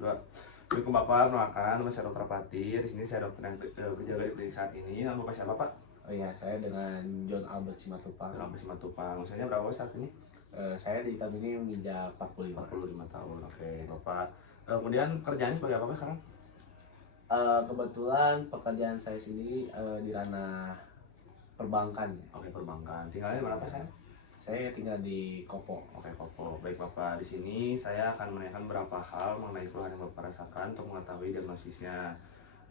Pak. Assalamualaikum Bapak, perkenalkan nama saya Dr. Pati. Di sini saya dokter yang berjaga di klinik saat ini. Nama Bapak siapa Pak? Oh iya, saya dengan John Albert Simatupang. Nama Simatupang. Usianya berapa saat ini? Saya di tahun ini menginjak 45. 45 tahun. Oke, Bapak. Kemudian kerjanya sebagai apa Pak sekarang? Kebetulan pekerjaan saya sendiri di ranah perbankan. Oke, perbankan. Tinggalnya di mana Pak saya? Saya tinggal di Kopo. Oke, Kopo. Baik Bapak, di sini saya akan menanyakan beberapa hal mengenai keluhan yang Bapak rasakan untuk mengetahui diagnosisnya.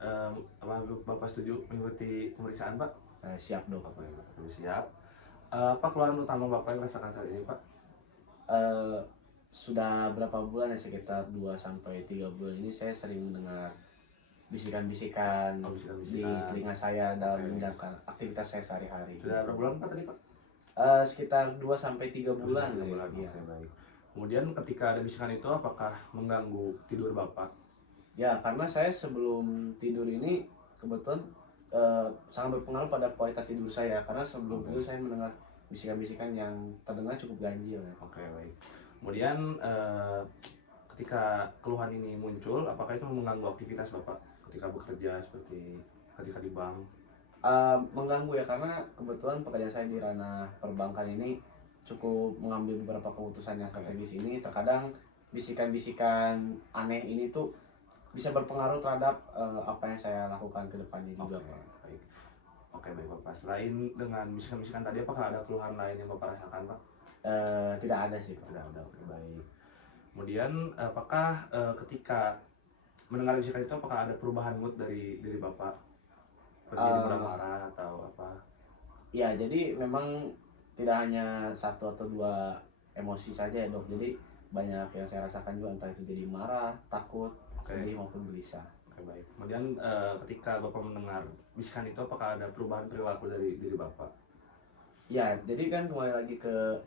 Apa Bapak setuju mengikuti pemeriksaan Pak? Siap dok. Oke, Bapak dulu siap. Apa keluhan utama Bapak yang rasakan saat ini Pak? Eh, Sudah berapa bulan ya, sekitar 2 sampai 3 bulan ini saya sering mendengar bisikan-bisikan Oh, di bisikan-bisikan. telinga saya dalam Oke. menjalankan aktivitas saya sehari-hari. Sudah berapa bulan Pak tadi Pak? Sekitar 2 sampai 3 bulan. 3 bulan. Ya. Oke, baik. Kemudian ketika ada bisikan itu apakah mengganggu tidur Bapak? Ya, karena saya sebelum tidur ini kebetulan sangat berpengaruh pada kualitas tidur saya, karena sebelum tidur saya mendengar bisikan-bisikan yang terdengar cukup ganjil ya. Oke, baik. Kemudian ketika keluhan ini muncul, apakah itu mengganggu aktivitas Bapak ketika bekerja seperti ketika di bank? Mengganggu ya, karena kebetulan pekerjaan saya di ranah perbankan ini cukup mengambil beberapa keputusan yang strategis ini. Terkadang bisikan-bisikan aneh ini tuh bisa berpengaruh terhadap apa yang saya lakukan ke depannya juga, Oke, Pak. baik. Oke, baik Bapak. Selain dengan bisikan-bisikan tadi, apakah ada keluhan lain yang Bapak rasakan Pak? Tidak ada sih, Pak. Tidak ada. Oke, baik. Kemudian apakah ketika mendengar bisikan itu apakah ada perubahan mood dari Bapak? Seperti jadi mudah Eh, marah atau apa? Ya, jadi memang tidak hanya satu atau dua emosi saja ya dok. Jadi banyak yang saya rasakan juga, entah itu jadi marah, takut, Oke. sedih maupun gelisah. Oke, baik. Kemudian ketika Bapak mendengar bisikan itu apakah ada perubahan perilaku dari diri Bapak? Ya, jadi kan kembali lagi ke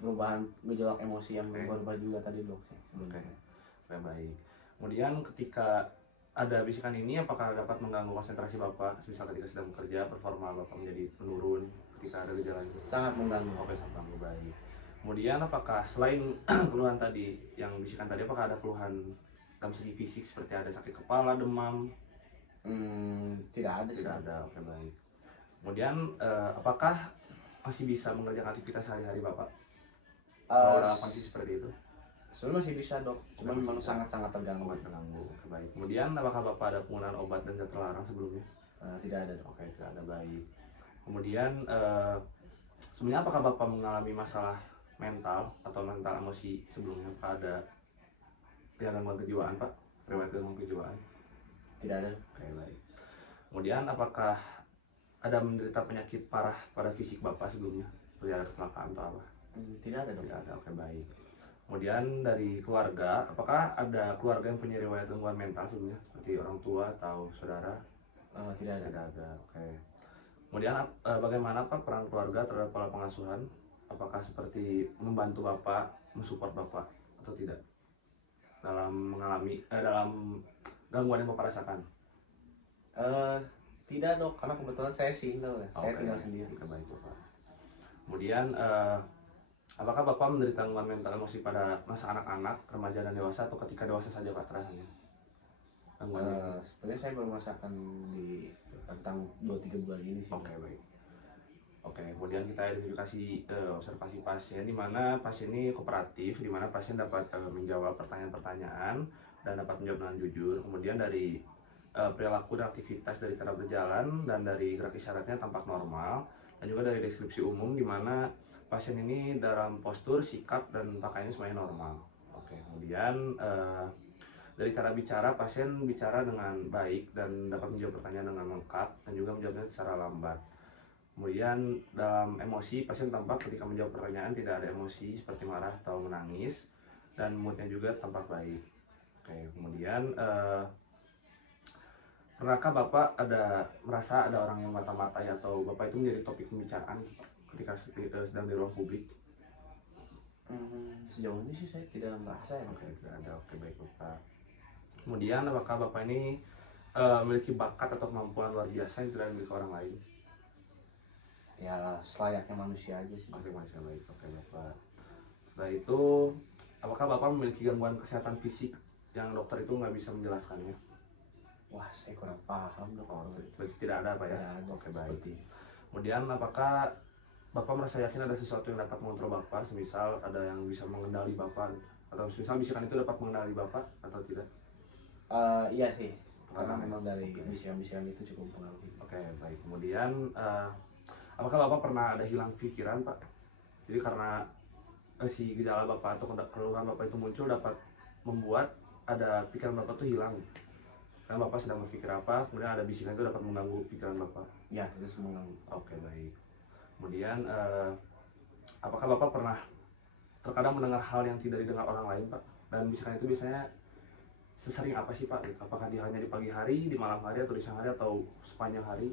perubahan gejolak emosi yang Oke. berubah juga tadi dok. Oke. Sebenarnya. Oke, baik. Kemudian ketika ada bisikan ini apakah dapat mengganggu konsentrasi Bapak? Misal ketika sedang bekerja, performa Bapak menjadi menurun ketika ada gejala itu? Sangat mengganggu. Oke, sangat mengganggu, baik. Kemudian apakah selain keluhan tadi, yang bisikan tadi, apakah ada keluhan dalam segi fisik seperti ada sakit kepala, demam? Tidak ada sih. Tidak ada. Oke, baik. Kemudian apakah masih bisa mengerjakan aktivitas sehari-hari Bapak? Kalau dalam kondisi seperti itu? Sebenarnya masih bisa dok, cuma memang sangat-sangat terganggu. Obat terganggu. Oke, baik. Kemudian apakah Bapak ada penggunaan obat dan zat terlarang sebelumnya? Tidak ada dok. Oke, tidak ada, baik. Kemudian sebenarnya apakah Bapak mengalami masalah mental atau mental emosi sebelumnya? Apakah ada gangguan kejiwaan Pak? Riwayat gangguan kejiwaan? Tidak ada. Oke, baik. Kemudian apakah ada menderita penyakit parah pada fisik Bapak sebelumnya? Seperti ada kecelakaan atau apa? Tidak ada dok. Tidak ada. Oke, baik. Kemudian dari keluarga, apakah ada keluarga yang punya riwayat gangguan mental sebelumnya? Seperti orang tua atau saudara? Tidak ada. Tidak ada. Oke. Kemudian bagaimana Pak peran keluarga terhadap pola pengasuhan? Apakah seperti membantu Bapak, mensupport Bapak atau tidak dalam mengalami dalam gangguan yang Bapak rasakan? Tidak dok, karena kebetulan saya single ya. Saya Oke. tinggal sendiri. Oke, baik Bapak. Kemudian apakah Bapak menderita gangguan mental emosi pada masa anak-anak, remaja dan dewasa atau ketika dewasa saja Pak terasanya? Sebenarnya saya baru merasakan di rentang 2-3 bulan ini sih. Oke, baik. Oke, kemudian kita identifikasi observasi pasien, di mana pasien ini kooperatif, di mana pasien dapat menjawab pertanyaan-pertanyaan dan dapat menjawab dengan jujur. Kemudian dari perilaku dan aktivitas dari cara berjalan dan dari gerak isyaratnya tampak normal, dan juga dari deskripsi umum di mana pasien ini dalam postur, sikap dan pakaiannya semuanya normal. Oke, kemudian dari cara bicara, pasien bicara dengan baik dan dapat menjawab pertanyaan dengan lengkap dan juga menjawabnya secara lambat. Kemudian dalam emosi, pasien tampak ketika menjawab pertanyaan tidak ada emosi seperti marah atau menangis, dan moodnya juga tampak baik. Oke, kemudian pernahkah Bapak merasa ada orang yang mata-matai atau Bapak itu menjadi topik pembicaraan ketika sedang di ruang publik? Sejauh ini sih saya tidak merasa ya. Oke, tidak ada. Oke, baik Bapak. Kemudian apakah Bapak ini memiliki bakat atau kemampuan luar biasa yang tidak dimiliki orang lain? Ya, selayaknya manusia aja sih. Oke, manusia baik. Oke Bapak. Setelah itu, apakah Bapak memiliki gangguan kesehatan fisik yang dokter itu nggak bisa menjelaskannya? Wah, saya kurang paham dok. Oh, berarti tidak ada Pak ya? Tidak ada Oke, baik. seperti itu. Kemudian apakah Bapak merasa yakin ada sesuatu yang dapat mengontrol Bapak, semisal ada yang bisa mengendali Bapak, atau semisal bisikan itu dapat mengendali Bapak atau tidak? Iya sih, karena Ah, memang dari oke. bisikan-bisikan itu cukup mempengaruhi. Oke, baik. Kemudian apakah Bapak pernah ada hilang pikiran Pak? Jadi karena si gejala Bapak atau keluhan Bapak itu muncul dapat membuat ada pikiran Bapak tuh hilang. Kan Bapak sedang berpikir apa, kemudian ada bisikan itu dapat mengganggu pikiran Bapak. Ya, itu semua mengganggu. Oke, baik. Kemudian apakah Bapak pernah terkadang mendengar hal yang tidak didengar orang lain Pak? Dan bisikan itu biasanya sesering apa sih Pak? Apakah hanya di pagi hari, di malam hari, atau di siang hari, atau sepanjang hari?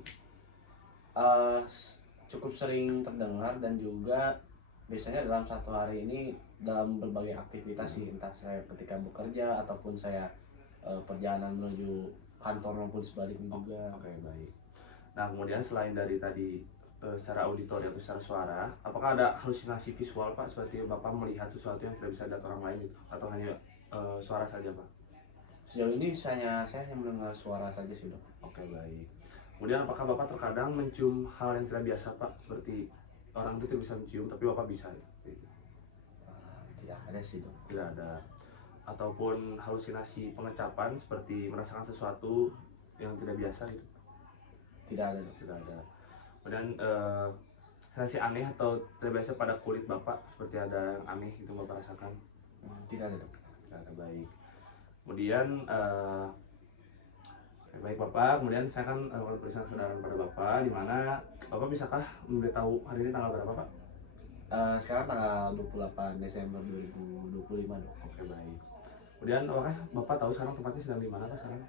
Cukup sering terdengar dan juga biasanya dalam satu hari ini dalam berbagai aktivitas sih, entah saya ketika bekerja ataupun saya perjalanan menuju kantor maupun sebaliknya juga. Oke, baik. Nah, kemudian selain dari tadi secara auditori atau secara suara, apakah ada halusinasi visual Pak? Seperti Bapak melihat sesuatu yang tidak bisa dilihat orang lain gitu? Atau hanya suara saja Pak? Sejauh ini saya hanya mendengar suara saja sih dok. Oke, baik. Kemudian apakah Bapak terkadang mencium hal yang tidak biasa Pak? Seperti orang itu tidak bisa mencium, tapi Bapak bisa gitu. Tidak ada sih dok. Tidak ada. Ataupun halusinasi pengecapan seperti merasakan sesuatu yang tidak biasa gitu? Tidak ada dok. Tidak ada. Kemudian sensasi aneh atau tidak biasa pada kulit Bapak, seperti ada yang aneh itu Bapak rasakan? Tidak ada dok. Tidak ada, baik. Kemudian baik Bapak, kemudian saya akan memberikan kesadaran pada Bapak, di mana Bapak bisakah memberitahu hari ini tanggal berapa Pak? Sekarang tanggal 28 Desember 2025 dok. Oke, baik. Kemudian apakah Bapak tahu sekarang tempatnya sedang di mana Pak sekarang?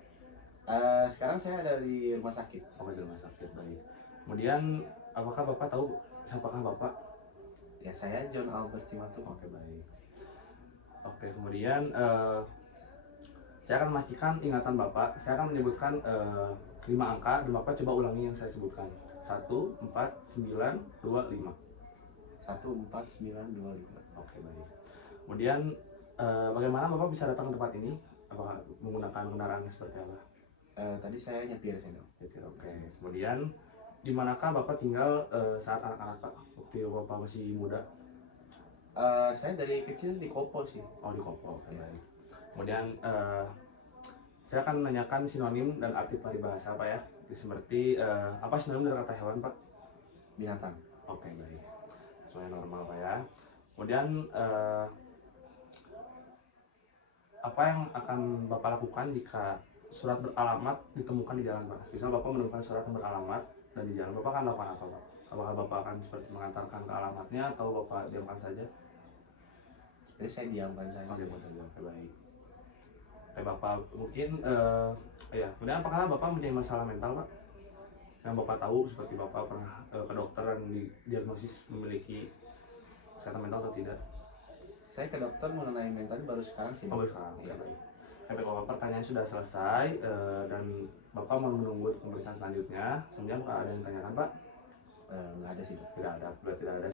Sekarang saya ada di rumah sakit. Oke, di rumah sakit, baik. Kemudian apakah Bapak tahu siapakah Bapak? Ya, saya John Albert Cimatuk. Oke, baik. Oke, kemudian saya akan memastikan ingatan Bapak. Saya akan menyebutkan 5 angka, dan Bapak coba ulangi yang saya sebutkan. 14925. 14925. Oke, baik. Kemudian bagaimana Bapak bisa datang ke tempat ini? Apakah menggunakan kendaraan seperti apa? Tadi saya nyetir saya dok. Gitu, oke. Kemudian di manakah Bapak tinggal saat anak-anak Pak? Waktu Bapak masih muda? Saya dari kecil di Kopo sih. Oh, di Kopo. Oke, baik. Kemudian saya akan menanyakan sinonim dan arti peribahasa Pak ya. Seperti apa sinonim dari kata hewan Pak? Binatang. Oke, baik. Sesuai normal Pak ya. Kemudian apa yang akan Bapak lakukan jika surat beralamat ditemukan di jalan Pak? Misal Bapak menemukan surat yang beralamat dan di jalan, Bapak akan lakukan apa Pak? Apakah Bapak akan seperti mengantarkan ke alamatnya atau Bapak diamkan saja? Jadi saya diamkan saja. Oh, diamkan saja. Oke, baik. Oke, Bapak mungkin ya, kemudian apakah Bapak mempunyai masalah mental Pak? Yang Bapak tahu, seperti Bapak pernah ke dokter dan didiagnosis memiliki kesehatan mental atau tidak? Saya ke dokter mengenai mental baru sekarang sih. Oh, Dok. sekarang. Oke, Iya. baik. Oke, Bapak, pertanyaan sudah selesai dan Bapak mau menunggu pemeriksaan selanjutnya. Kemudian Pak ada yang ditanyakan Pak? Nggak ada sih dok. Tidak ada. Sudah tidak ada,